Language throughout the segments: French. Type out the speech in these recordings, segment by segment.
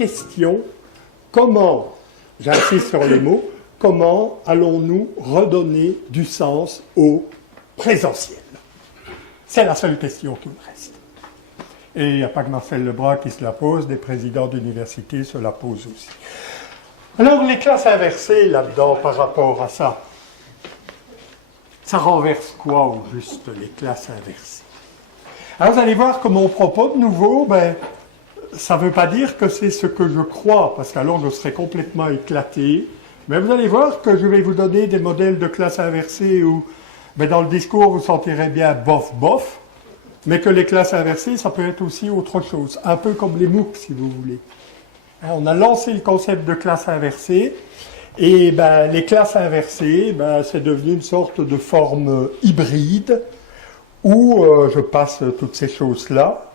question, comment, j'insiste sur les mots, comment allons-nous redonner du sens au présentiel? C'est la seule question qui me reste. Et il n'y a pas que Marcel Lebras qui se la pose, des présidents d'université se la posent aussi. Alors les classes inversées là-dedans par rapport à ça, ça renverse quoi au juste les classes inversées? Alors vous allez voir que mon propos de nouveau, ça ne veut pas dire que c'est ce que je crois, parce qu'alors je serais complètement éclaté. Mais vous allez voir que je vais vous donner des modèles de classes inversées où, dans le discours, vous sentirez bien bof, mais que les classes inversées, ça peut être aussi autre chose, un peu comme les MOOC, si vous voulez. On a lancé le concept de classe inversée, et les classes inversées, c'est devenu une sorte de forme hybride, où je passe toutes ces choses-là,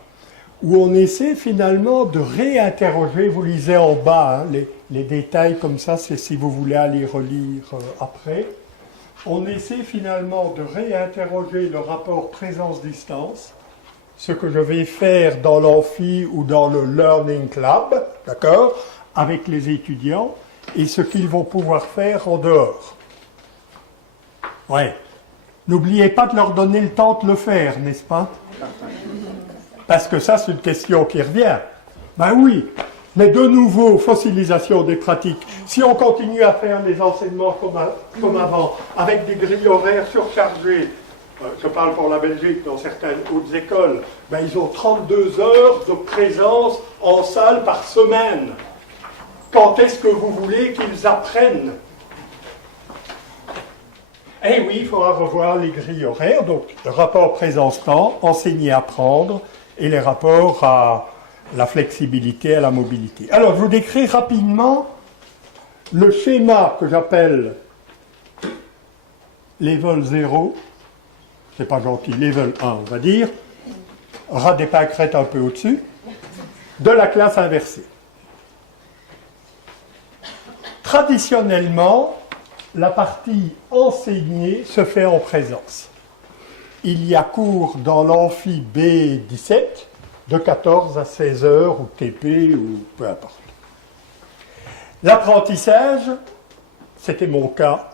où on essaie finalement de réinterroger, vous lisez en bas, les détails comme ça, c'est si vous voulez aller relire après, on essaie finalement de réinterroger le rapport présence-distance, ce que je vais faire dans l'amphi ou dans le Learning Club, d'accord, avec les étudiants, et ce qu'ils vont pouvoir faire en dehors. Ouais. N'oubliez pas de leur donner le temps de le faire, n'est-ce pas? Parce que ça, c'est une question qui revient. Ben oui, mais de nouveau, fossilisation des pratiques. Si on continue à faire les enseignements comme avant, avec des grilles horaires surchargées, je parle pour la Belgique, dans certaines hautes écoles, ils ont 32 heures de présence en salle par semaine. Quand est-ce que vous voulez qu'ils apprennent? Eh oui, il faudra revoir les grilles horaires, donc le rapport présence-temps, enseigner, apprendre, et les rapports à la flexibilité, à la mobilité. Alors, je vous décris rapidement le schéma que j'appelle level 0, c'est pas gentil, level 1, on va dire, ras des pâquerettes un peu au-dessus, de la classe inversée. Traditionnellement, la partie enseignée se fait en présence. Il y a cours dans l'amphi B17 de 14 à 16 heures, ou TP, ou peu importe. L'apprentissage, c'était mon cas.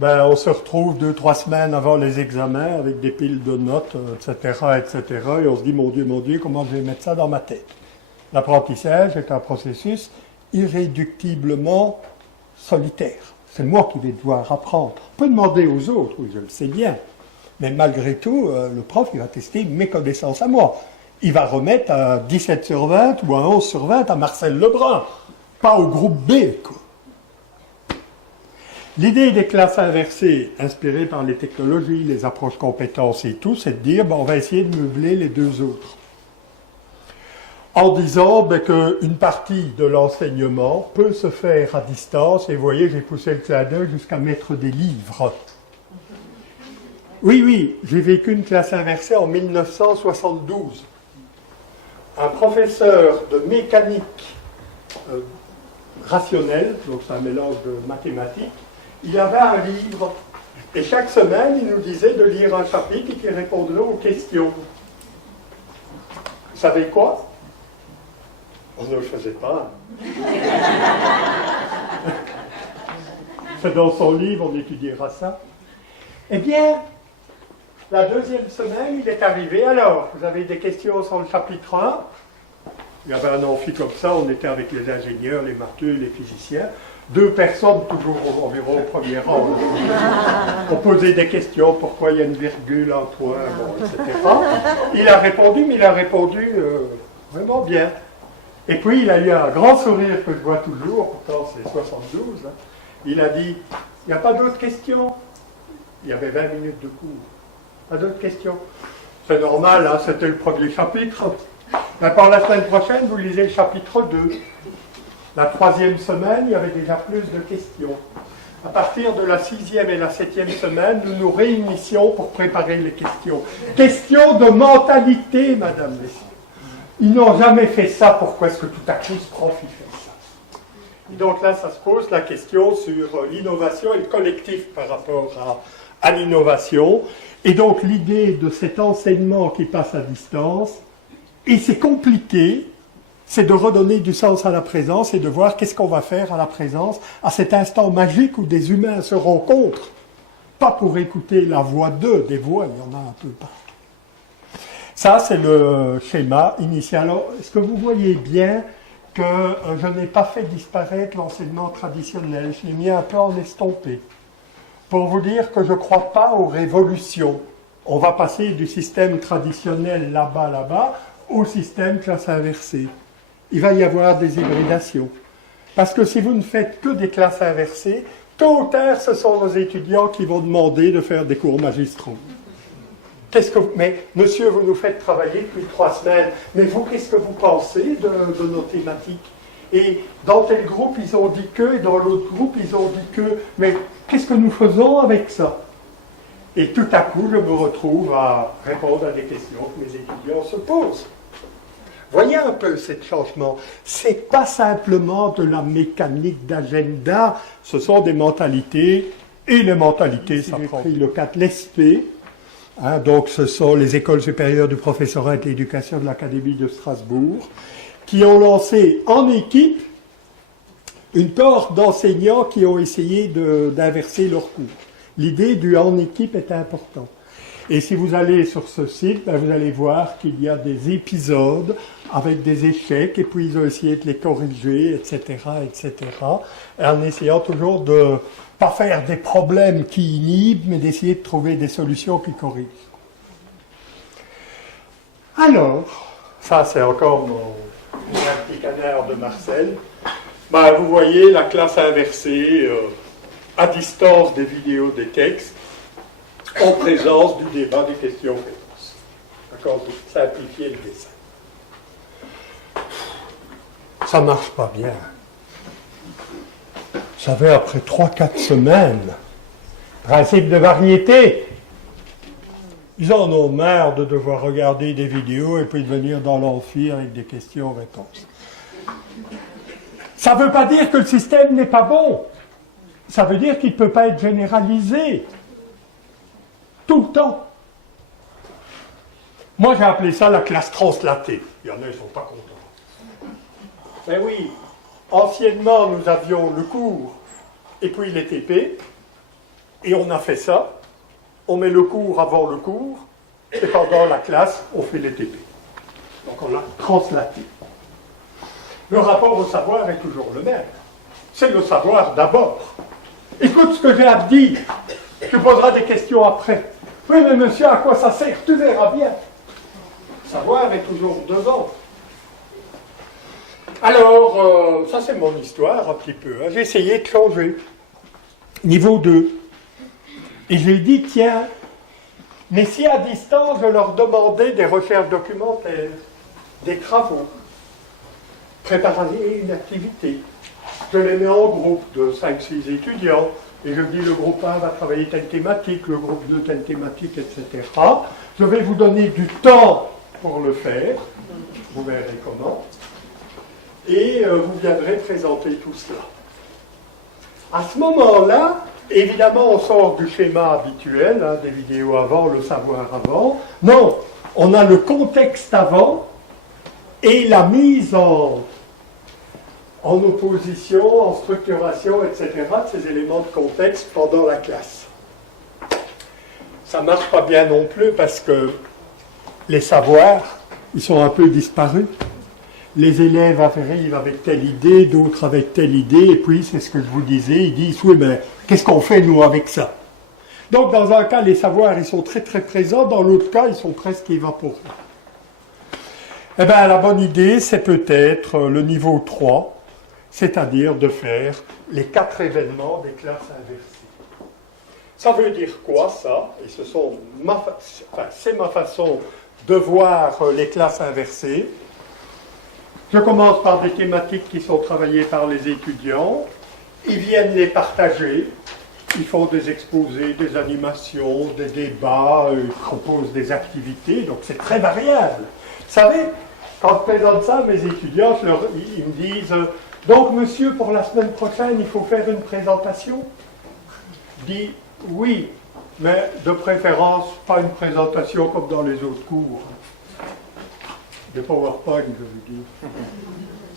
On se retrouve 2-3 semaines avant les examens avec des piles de notes, etc., et on se dit, mon Dieu, comment je vais mettre ça dans ma tête? L'apprentissage est un processus irréductiblement solitaire. C'est moi qui vais devoir apprendre. On peut demander aux autres, oui, je le sais bien, mais malgré tout, le prof, il va tester mes connaissances à moi. Il va remettre un 17 sur 20 ou un 11 sur 20 à Marcel Lebrun, pas au groupe B, quoi. L'idée des classes inversées, inspirée par les technologies, les approches compétences et tout, c'est de dire, on va essayer de meubler les deux autres. En disant qu'une partie de l'enseignement peut se faire à distance, et vous voyez, j'ai poussé le clin d'œil jusqu'à mettre des livres. Oui, j'ai vécu une classe inversée en 1972. Un professeur de mécanique rationnelle, donc c'est un mélange de mathématiques, il avait un livre, et chaque semaine, il nous disait de lire un chapitre et qu'il répondait aux questions. Vous savez quoi? On ne le faisait pas. C'est dans son livre, on étudiera ça. Eh bien, la deuxième semaine, il est arrivé. Alors, vous avez des questions sur le chapitre 1? Il y avait un amphi comme ça, on était avec les ingénieurs, les matheux, les physiciens. 2 personnes, toujours environ au premier rang. On posait des questions, pourquoi il y a une virgule, un point, etc. Il a répondu, mais il a répondu vraiment bien. Et puis, il a eu un grand sourire que je vois toujours, pourtant c'est 72. Hein. Il a dit, il n'y a pas d'autres questions? Il y avait 20 minutes de cours. Pas d'autres questions? C'est normal, hein, c'était le premier chapitre. Pour la semaine prochaine, vous lisez le chapitre 2. La 3e semaine, il y avait déjà plus de questions. À partir de la 6e et la 7e semaine, nous nous réunissions pour préparer les questions. Questions de mentalité, madame, messieurs. Ils n'ont jamais fait ça, pourquoi est-ce que tout à coup ce prof il fait ça? Et donc là, ça se pose la question sur l'innovation et le collectif par rapport à l'innovation. Et donc l'idée de cet enseignement qui passe à distance, et c'est compliqué, c'est de redonner du sens à la présence et de voir qu'est-ce qu'on va faire à la présence, à cet instant magique où des humains se rencontrent. Pas pour écouter la voix d'eux, des voix, il y en a un peu partout. Ça, c'est le schéma initial. Alors, est-ce que vous voyez bien que je n'ai pas fait disparaître l'enseignement traditionnel? Je l'ai mis un peu en estompé. Pour vous dire que je ne crois pas aux révolutions. On va passer du système traditionnel là-bas, au système classe inversée. Il va y avoir des hybridations. Parce que si vous ne faites que des classes inversées, tôt ou tard, ce sont vos étudiants qui vont demander de faire des cours magistraux. Mais monsieur, vous nous faites travailler depuis 3 semaines, mais vous, qu'est-ce que vous pensez de nos thématiques? Et dans tel groupe, ils ont dit que, et dans l'autre groupe, ils ont dit que, mais qu'est-ce que nous faisons avec ça? Et tout à coup, je me retrouve à répondre à des questions que mes étudiants se posent. Voyez un peu ce changement. Ce n'est pas simplement de la mécanique d'agenda, ce sont des mentalités, et les mentalités, ça prend. J'ai pris le cas de l'ESP, donc ce sont les écoles supérieures du professorat et de l'éducation de l'Académie de Strasbourg, qui ont lancé en équipe une cohorte d'enseignants qui ont essayé d'inverser leur cours. L'idée du en équipe est importante. Et si vous allez sur ce site, vous allez voir qu'il y a des épisodes avec des échecs, et puis ils ont essayé de les corriger, etc., en essayant toujours de ne pas faire des problèmes qui inhibent, mais d'essayer de trouver des solutions qui corrigent. Alors, ça c'est encore mon petit canard de Marcel. Vous voyez la classe inversée à distance des vidéos, des textes, en présence du débat des questions-réponses. D'accord, pour simplifier le dessin. Ça ne marche pas bien. Vous savez, après 3-4 semaines, principe de variété, ils en ont marre de devoir regarder des vidéos et puis de venir dans l'amphi avec des questions-réponses. Ça ne veut pas dire que le système n'est pas bon. Ça veut dire qu'il ne peut pas être généralisé tout le temps. Moi, j'ai appelé ça la classe translatée. Il y en a, ils ne sont pas contents. Mais oui, anciennement, nous avions le cours et puis les TP, et on a fait ça. On met le cours avant le cours, et pendant la classe, on fait les TP. Donc on a translaté. Le rapport au savoir est toujours le même. C'est le savoir d'abord. Écoute ce que j'ai à te dire. Tu poseras des questions après. Oui, mais monsieur, à quoi ça sert? Tu verras bien. Le savoir est toujours devant. Alors, ça c'est mon histoire un petit peu. J'ai essayé de changer. Niveau 2. Et j'ai dit, tiens, mais si à distance je leur demandais des recherches documentaires, des travaux, préparer une activité, je les mets en groupe de 5-6 étudiants, et je dis le groupe 1 va travailler telle thématique, le groupe 2 telle thématique, etc. Je vais vous donner du temps pour le faire, vous verrez comment, et vous viendrez présenter tout cela. À ce moment-là, évidemment, on sort du schéma habituel, des vidéos avant, le savoir avant. Non, on a le contexte avant et la mise en opposition, en structuration, etc., de ces éléments de contexte pendant la classe. Ça ne marche pas bien non plus parce que les savoirs, ils sont un peu disparus. Les élèves arrivent avec telle idée, d'autres avec telle idée, et puis c'est ce que je vous disais, ils disent, oui, mais qu'est-ce qu'on fait nous avec ça? Donc dans un cas, les savoirs, ils sont très très présents, dans l'autre cas, ils sont presque évaporés. Eh bien, la bonne idée, c'est peut-être le niveau 3, c'est-à-dire de faire les 4 événements des classes inversées. Ça veut dire quoi, ça? Et c'est ma façon de voir les classes inversées. Je commence par des thématiques qui sont travaillées par les étudiants. Ils viennent les partager. Ils font des exposés, des animations, des débats, ils proposent des activités. Donc c'est très variable. Vous savez, quand je présente ça à mes étudiants, ils me disent « Donc monsieur, pour la semaine prochaine, il faut faire une présentation ?» Je dis « Oui, mais de préférence, pas une présentation comme dans les autres cours. » de PowerPoint, je veux dire.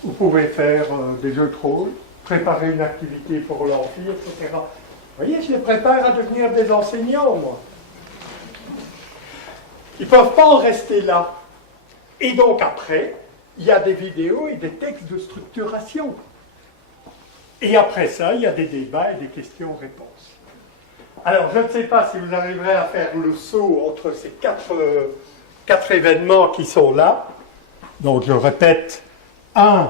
Vous pouvez faire des jeux de rôle, préparer une activité pour l'amphi, etc. Vous voyez, je les prépare à devenir des enseignants, moi. Ils ne peuvent pas en rester là. Et donc après, il y a des vidéos et des textes de structuration. Et après ça, il y a des débats et des questions-réponses. Alors, je ne sais pas si vous arriverez à faire le saut entre ces quatre événements qui sont là. Donc, je répète, 1,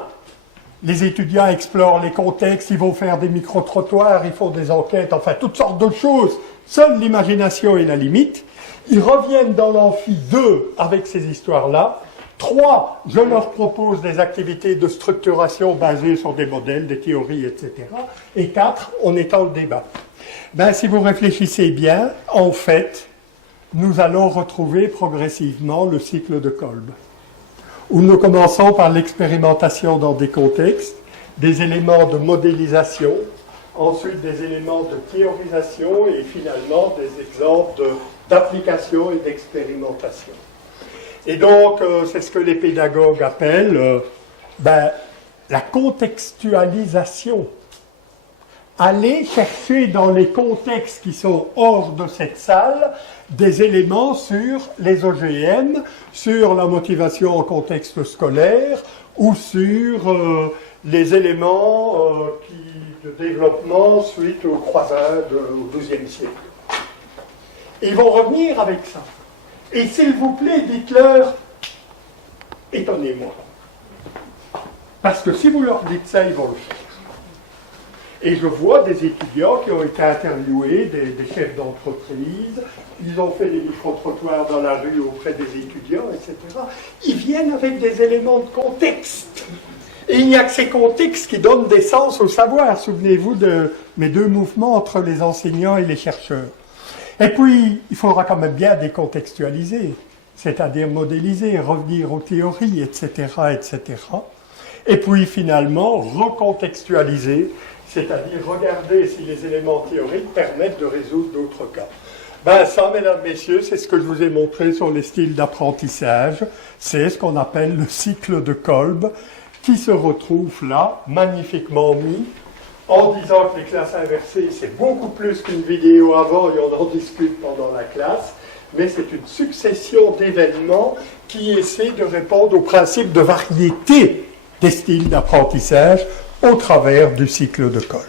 les étudiants explorent les contextes, ils vont faire des micro-trottoirs, ils font des enquêtes, enfin, toutes sortes de choses. Seule l'imagination est la limite. Ils reviennent dans l'amphi 2 avec ces histoires-là. 3, je leur propose des activités de structuration basées sur des modèles, des théories, etc. Et 4, on étend le débat. Ben, si vous réfléchissez bien, en fait, nous allons retrouver progressivement le cycle de Kolb, où nous commençons par l'expérimentation dans des contextes, des éléments de modélisation, ensuite des éléments de théorisation et finalement des exemples d'application et d'expérimentation. Et donc, c'est ce que les pédagogues appellent la contextualisation. Aller chercher dans les contextes qui sont hors de cette salle des éléments sur les OGM, sur la motivation en contexte scolaire ou sur les éléments de développement suite aux croisades au XIIe siècle. Et ils vont revenir avec ça. Et s'il vous plaît, dites-leur, étonnez-moi. Parce que si vous leur dites ça, ils vont le faire. Et je vois des étudiants qui ont été interviewés, des chefs d'entreprise, ils ont fait des micro-trottoirs dans la rue auprès des étudiants, etc. Ils viennent avec des éléments de contexte. Et il n'y a que ces contextes qui donnent des sens au savoir. Souvenez-vous de mes 2 mouvements entre les enseignants et les chercheurs. Et puis, il faudra quand même bien décontextualiser, c'est-à-dire modéliser, revenir aux théories, etc., etc. Et puis, finalement, recontextualiser, c'est-à-dire regarder si les éléments théoriques permettent de résoudre d'autres cas. Ben ça, mesdames, messieurs, c'est ce que je vous ai montré sur les styles d'apprentissage. C'est ce qu'on appelle le cycle de Kolb, qui se retrouve là, magnifiquement mis, en disant que les classes inversées, c'est beaucoup plus qu'une vidéo avant et on en discute pendant la classe, mais c'est une succession d'événements qui essaient de répondre au principe de variété des styles d'apprentissage au travers du cycle de Kolb.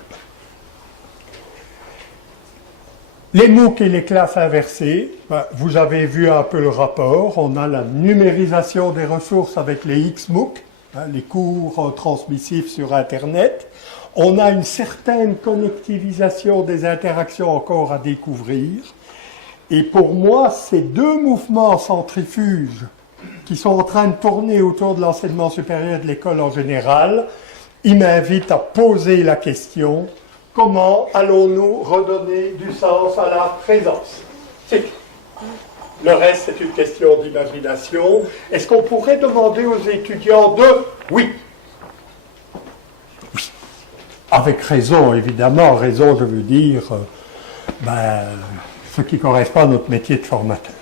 Les MOOC et les classes inversées, vous avez vu un peu le rapport, on a la numérisation des ressources avec les XMOOC, les cours transmissifs sur Internet. On a une certaine connectivisation des interactions encore à découvrir. Et pour moi, ces 2 mouvements centrifuges qui sont en train de tourner autour de l'enseignement supérieur de l'école en général, ils m'invitent à poser la question, comment allons-nous redonner du sens à la présence? Le reste, c'est une question d'imagination. Est-ce qu'on pourrait demander aux étudiants de... Oui. Avec raison, évidemment. Raison, je veux dire, ce qui correspond à notre métier de formateur.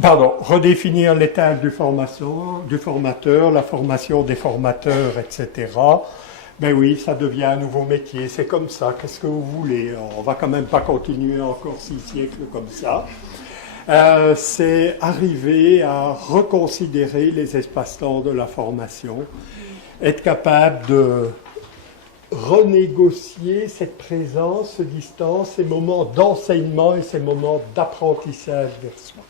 Pardon, redéfinir les tâches du formateur, la formation des formateurs, etc. Ben oui, ça devient un nouveau métier, c'est comme ça, qu'est-ce que vous voulez? On va quand même pas continuer encore 6 siècles comme ça. C'est arriver à reconsidérer les espaces-temps de la formation, être capable de renégocier cette présence, ce distance, ces moments d'enseignement et ces moments d'apprentissage vers soi.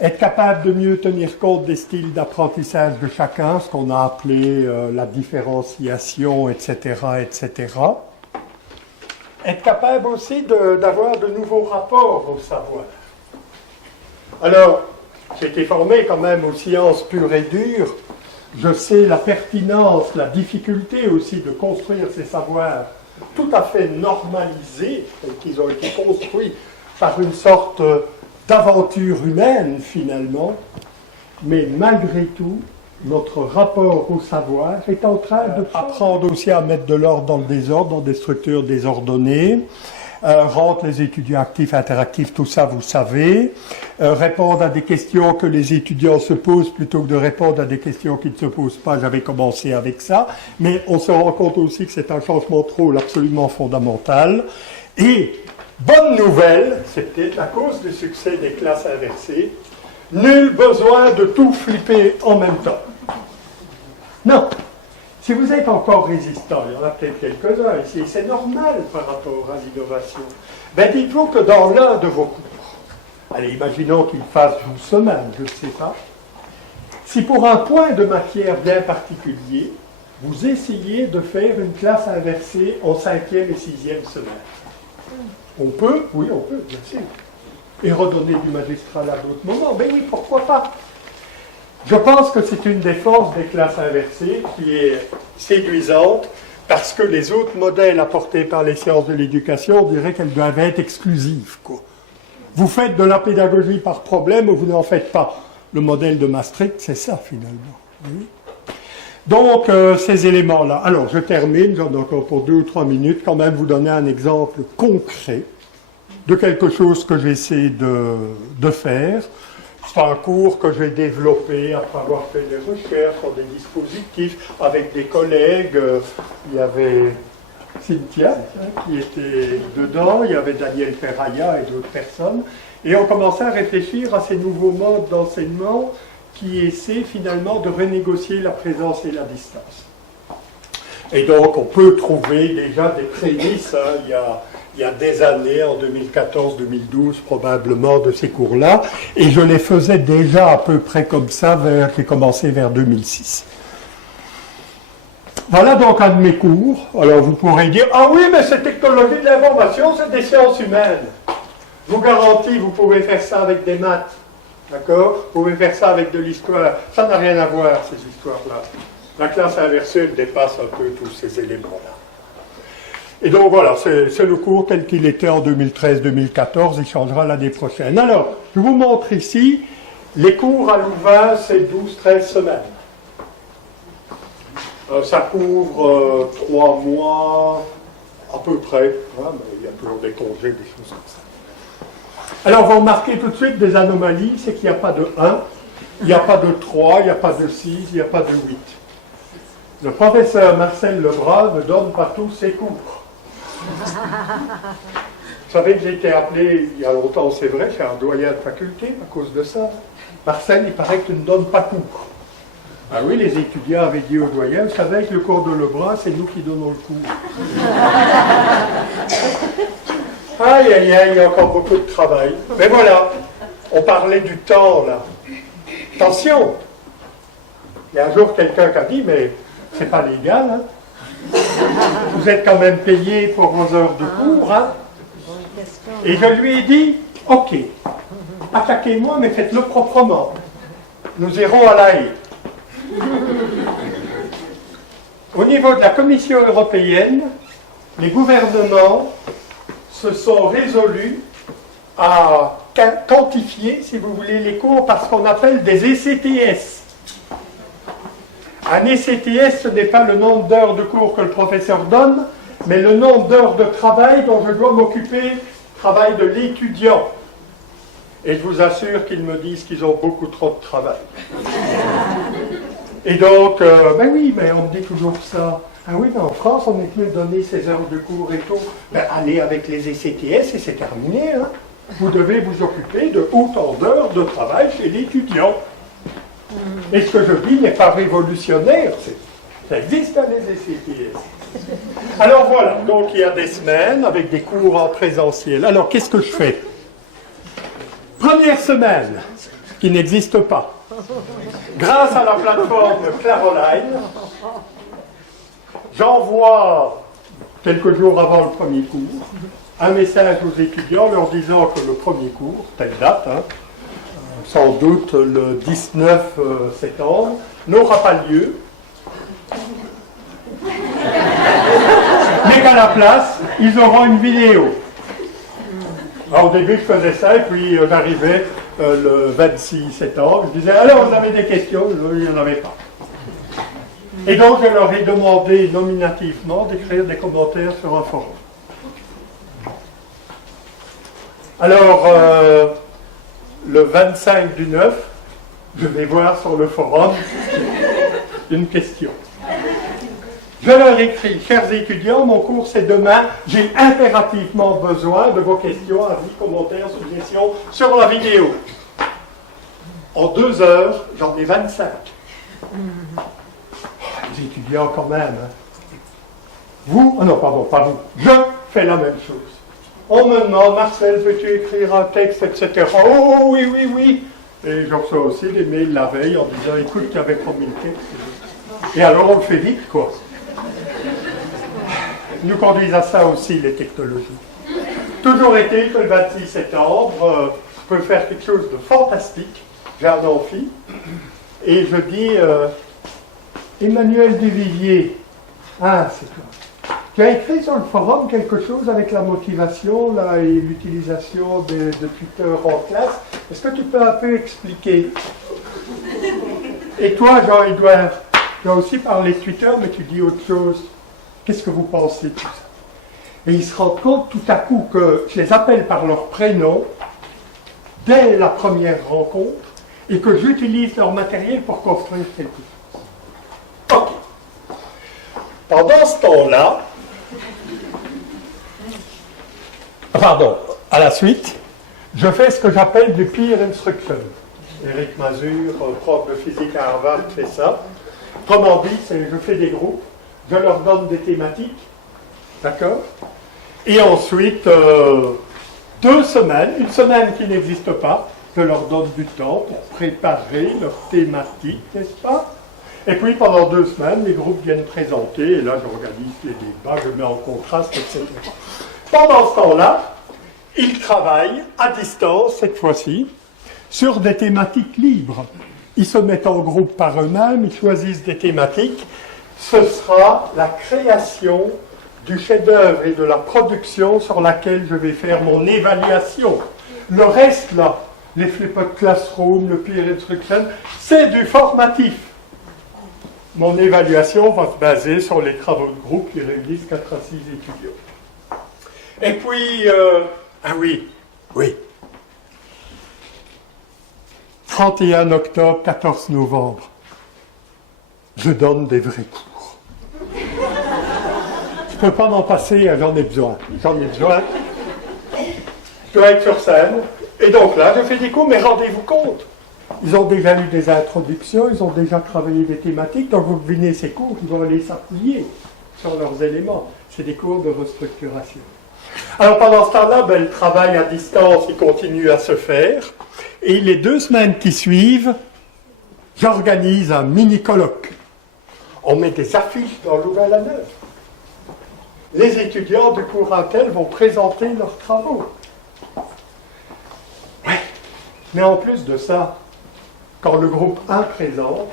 Être capable de mieux tenir compte des styles d'apprentissage de chacun, ce qu'on a appelé la différenciation, etc., etc. Être capable aussi d'avoir de nouveaux rapports au savoir. Alors, j'ai été formé quand même aux sciences pures et dures. Je sais la pertinence, la difficulté aussi de construire ces savoirs tout à fait normalisés, qu'ils ont été construits par une sorte d'aventure humaine finalement, mais malgré tout, notre rapport au savoir est en train d'apprendre aussi à mettre de l'ordre dans le désordre, dans des structures désordonnées, rendre les étudiants actifs, interactifs, tout ça vous savez, répondre à des questions que les étudiants se posent plutôt que de répondre à des questions qui ne se posent pas, j'avais commencé avec ça, mais on se rend compte aussi que c'est un changement de rôle absolument fondamental. Et, bonne nouvelle, c'est peut-être la cause du succès des classes inversées, nul besoin de tout flipper en même temps. Non. Si vous êtes encore résistant, il y en a peut-être quelques-uns ici, c'est normal par rapport à l'innovation. Ben dites-vous que dans l'un de vos cours, allez, imaginons qu'il fasse 12 semaines, je ne sais pas, si pour un point de matière bien particulier, vous essayez de faire une classe inversée en 5e et 6e semaine. On peut? Oui, on peut, bien sûr. Et redonner du magistral à d'autres moments. Ben oui, pourquoi pas? Je pense que c'est une des forces des classes inversées qui est séduisante parce que les autres modèles apportés par les sciences de l'éducation, on dirait qu'elles doivent être exclusives, quoi. Vous faites de la pédagogie par problème ou vous n'en faites pas. Le modèle de Maastricht, c'est ça finalement. Oui. Donc, ces éléments-là. Alors, je termine, j'en ai encore pour 2 ou 3 minutes, quand même vous donner un exemple concret de quelque chose que j'essaie de faire. C'est un cours que j'ai développé après avoir fait des recherches sur des dispositifs avec des collègues. Il y avait Cynthia qui était dedans, il y avait Daniel Ferraya et d'autres personnes. Et on commençait à réfléchir à ces nouveaux modes d'enseignement qui essaient finalement de renégocier la présence et la distance. Et donc on peut trouver déjà des prémices, hein, il y a des années, en 2014-2012 probablement, de ces cours-là, et je les faisais déjà à peu près comme ça, j'ai commencé vers 2006. Voilà donc un de mes cours. Alors vous pourrez dire, ah oui, mais c'est technologie de l'information, c'est des sciences humaines. Je vous garantis, vous pouvez faire ça avec des maths, d'accord? Vous pouvez faire ça avec de l'histoire. Ça n'a rien à voir, ces histoires-là. La classe inversée, elle dépasse un peu tous ces éléments-là. Et donc voilà, c'est le cours tel qu'il était en 2013-2014, il changera l'année prochaine. Alors, je vous montre ici, les cours à Louvain, c'est 12-13 semaines. Ça couvre 3 mois, à peu près, hein, mais il y a toujours des congés, des choses comme ça. Alors, vous remarquez tout de suite des anomalies, c'est qu'il n'y a pas de 1, il n'y a pas de 3, il n'y a pas de 6, il n'y a pas de 8. Le professeur Marcel Lebras ne donne pas tous ses cours. Vous savez que j'ai été appelé il y a longtemps, c'est vrai, chez un doyen de faculté à cause de ça. Marcel, il paraît que tu ne donnes pas cours. Ah oui, les étudiants avaient dit au doyen, vous savez que le cours de Lebras, c'est nous qui donnons le cours. Aïe, aïe, aïe, il y a encore beaucoup de travail. Mais voilà, on parlait du temps, là. Attention, il y a un jour quelqu'un qui a dit, mais c'est pas légal, hein. Vous êtes quand même payé pour vos heures de cours, hein. Et je lui ai dit, ok, attaquez-moi, mais faites-le proprement. Nous irons à La Haye. Au niveau de la Commission européenne, les gouvernements se sont résolus à quantifier, si vous voulez, les cours par ce qu'on appelle des ECTS. Un ECTS, ce n'est pas le nombre d'heures de cours que le professeur donne, mais le nombre d'heures de travail dont je dois m'occuper, travail de l'étudiant. Et je vous assure qu'ils me disent qu'ils ont beaucoup trop de travail. Et donc, ben oui, mais on me dit toujours ça. Ah oui, mais en France, on n'est plus donné ces heures de cours et tout. Ben allez avec les ECTS et c'est terminé, hein. Vous devez vous occuper de autant d'heures de travail chez l'étudiant. Et ce que je dis n'est pas révolutionnaire, ça existe à les ECTS. Alors voilà, donc il y a des semaines avec des cours en présentiel. Alors qu'est-ce que je fais? Première semaine, qui n'existe pas. Grâce à la plateforme Claroline, j'envoie, quelques jours avant le premier cours, un message aux étudiants leur disant que le premier cours, telle date, hein, sans doute le 19 septembre, n'aura pas lieu, mais qu'à la place, ils auront une vidéo. Alors, au début, je faisais ça, et puis j'arrivais le 26 septembre, je disais, alors, vous avez des questions? Il n'y en avait pas. Et donc, je leur ai demandé nominativement d'écrire des commentaires sur un forum. Alors, le 25 du 9, je vais voir sur le forum une question. Je leur écris, chers étudiants, mon cours c'est demain, j'ai impérativement besoin de vos questions, avis, commentaires, suggestions sur la vidéo. En 2 heures, j'en ai 25. Les étudiants quand même. Hein. Vous, oh non, pardon, pas vous, je fais la même chose. On me demande, Marcel, veux-tu écrire un texte, etc. Oh oui, oui, oui. Et je reçois aussi des mails la veille en disant, écoute, tu avais promis le texte. Et alors on le fait vite, quoi. Nous conduisent à ça aussi, les technologies. Toujours est-il que le 26 septembre, je peux faire quelque chose de fantastique. J'ai un amphi, et je dis, Emmanuel Duvivier, ah, c'est toi. Tu as écrit sur le forum quelque chose avec la motivation là, et l'utilisation de Twitter en classe. Est-ce que tu peux un peu expliquer? Et toi, Jean-Édouard, tu as aussi parlé de Twitter, mais tu dis autre chose. Qu'est-ce que vous pensez de tout ça? Et ils se rendent compte tout à coup que je les appelle par leur prénom dès la première rencontre et que j'utilise leur matériel pour construire quelque chose. Ok. Pendant ce temps-là, pardon, à la suite, je fais ce que j'appelle du peer instruction. Éric Mazur, prof de physique à Harvard, fait ça. Autrement dit, je fais des groupes, je leur donne des thématiques, d'accord? Et ensuite, 2 semaines, une semaine qui n'existe pas, je leur donne du temps pour préparer leur thématique, n'est-ce pas? Et puis pendant 2 semaines, les groupes viennent présenter, et là j'organise les débats, je mets en contraste, etc. Pendant ce temps-là, ils travaillent à distance, cette fois-ci, sur des thématiques libres. Ils se mettent en groupe par eux-mêmes, ils choisissent des thématiques. Ce sera la création du chef-d'œuvre et de la production sur laquelle je vais faire mon évaluation. Le reste, là, les flipped classroom, le peer instruction, c'est du formatif. Mon évaluation va se baser sur les travaux de groupe qui réunissent 4 à 6 étudiants. Et puis, ah oui, 31 octobre, 14 novembre, je donne des vrais cours. Je ne peux pas m'en passer, j'en ai besoin. Je dois être sur scène. Et donc là, je fais des cours, mais rendez-vous compte. Ils ont déjà lu des introductions, ils ont déjà travaillé des thématiques, donc vous devinez ces cours, ils vont aller s'appuyer sur leurs éléments. C'est des cours de restructuration. Alors pendant ce temps-là, le travail à distance, il continue à se faire. Et les 2 semaines qui suivent, j'organise un mini-colloque. On met des affiches dans Louvain-la-Neuve. Les étudiants du cours Intel vont présenter leurs travaux. Ouais. Mais en plus de ça, quand le groupe 1 présente,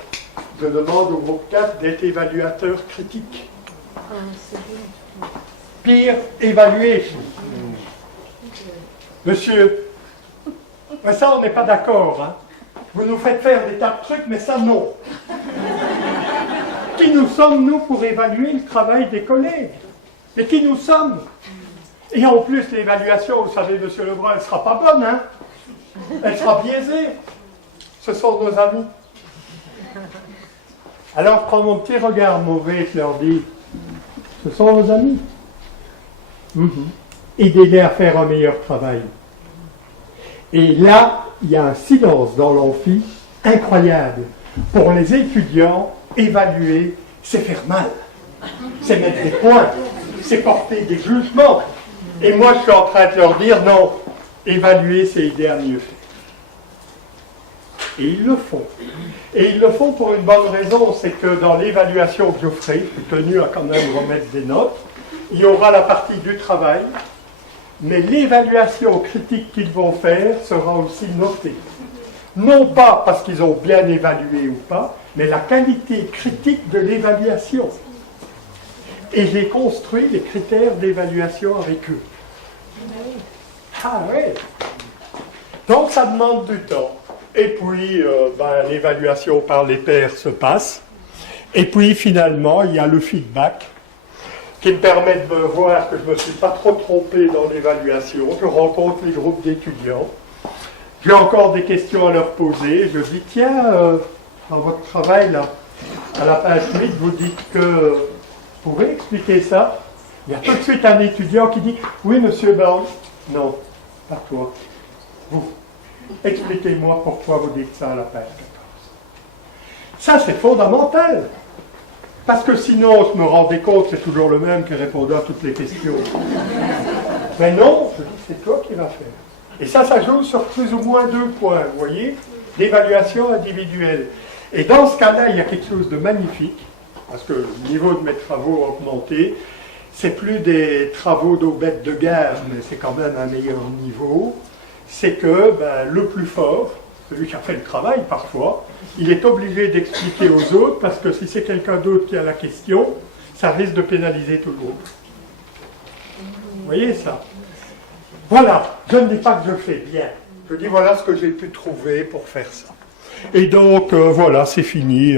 je demande au groupe 4 d'être évaluateur critique. Peer evaluation. Monsieur, mais ça on n'est pas d'accord. Hein. Vous nous faites faire des tas de trucs, mais ça non. Qui nous sommes, nous, pour évaluer le travail des collègues? Et qui nous sommes? Et en plus, l'évaluation, vous savez, monsieur Lebrun, elle ne sera pas bonne, hein? Elle sera biaisée. Ce sont nos amis. Alors, je prends mon petit regard mauvais et je leur dis, ce sont nos amis. Aidez-les à faire un meilleur travail. Et là, il y a un silence dans l'amphi incroyable. Pour les étudiants, évaluer, c'est faire mal. C'est mettre des points. C'est porter des jugements. Et moi, je suis en train de leur dire, non, évaluer, c'est aider à mieux faire. Et ils le font. Et ils le font pour une bonne raison, c'est que dans l'évaluation que je ferai, je suis tenu à quand même remettre des notes, il y aura la partie du travail, mais l'évaluation critique qu'ils vont faire sera aussi notée. Non pas parce qu'ils ont bien évalué ou pas, mais la qualité critique de l'évaluation. Et j'ai construit les critères d'évaluation avec eux. Ah ouais. Donc ça demande du temps. Et puis l'évaluation par les pairs se passe. Et puis finalement, il y a le feedback. qui me permet de me voir que je ne me suis pas trop trompé dans l'évaluation. Je rencontre les groupes d'étudiants. J'ai encore des questions à leur poser. Je dis, tiens, dans votre travail, là, à la page 8, vous dites que vous pouvez expliquer ça? Il y a tout de suite un étudiant qui dit, oui, monsieur Brown. Non, pas toi. Vous. Expliquez-moi pourquoi vous dites ça à la page 14. Ça, c'est fondamental. Parce que sinon, je me rendais compte, c'est toujours le même qui répondait à toutes les questions. Mais non, je dis, c'est toi qui vas faire. Et ça joue sur plus ou moins 2 points, vous voyez, l'évaluation individuelle. Et dans ce cas-là, il y a quelque chose de magnifique, parce que le niveau de mes travaux a augmenté. C'est plus des travaux d'au-bête de gaz, mais c'est quand même un meilleur niveau. C'est que le plus fort, celui qui a fait le travail parfois, il est obligé d'expliquer aux autres, parce que si c'est quelqu'un d'autre qui a la question, ça risque de pénaliser tout le monde. Vous voyez ça? Voilà, je ne dis pas que je fais bien. Je dis voilà ce que j'ai pu trouver pour faire ça. Et donc, voilà, c'est fini.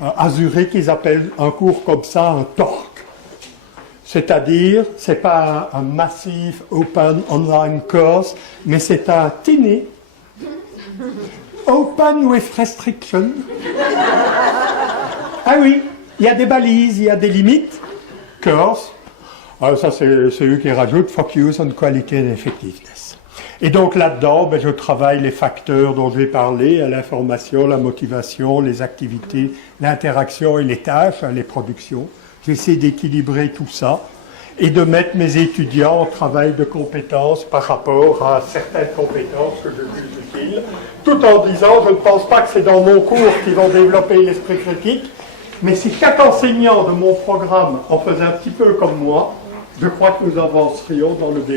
À Zurich, ils appellent un cours comme ça un TORC. C'est-à-dire, ce n'est pas un massif open online course, mais c'est un tiny open with restriction. Ah oui, il y a des balises, il y a des limites. Course. Alors ça, c'est eux qui rajoutent Focus on Quality and Effectiveness. Et donc là-dedans, je travaille les facteurs dont je vais parler, l'information, la motivation, les activités, l'interaction et les tâches, les productions. J'essaie d'équilibrer tout ça et de mettre mes étudiants en travail de compétences par rapport à certaines compétences que je juge utiles, tout en disant, je ne pense pas que c'est dans mon cours qu'ils vont développer l'esprit critique, mais si chaque enseignant de mon programme en faisait un petit peu comme moi, je crois que nous avancerions dans le développement.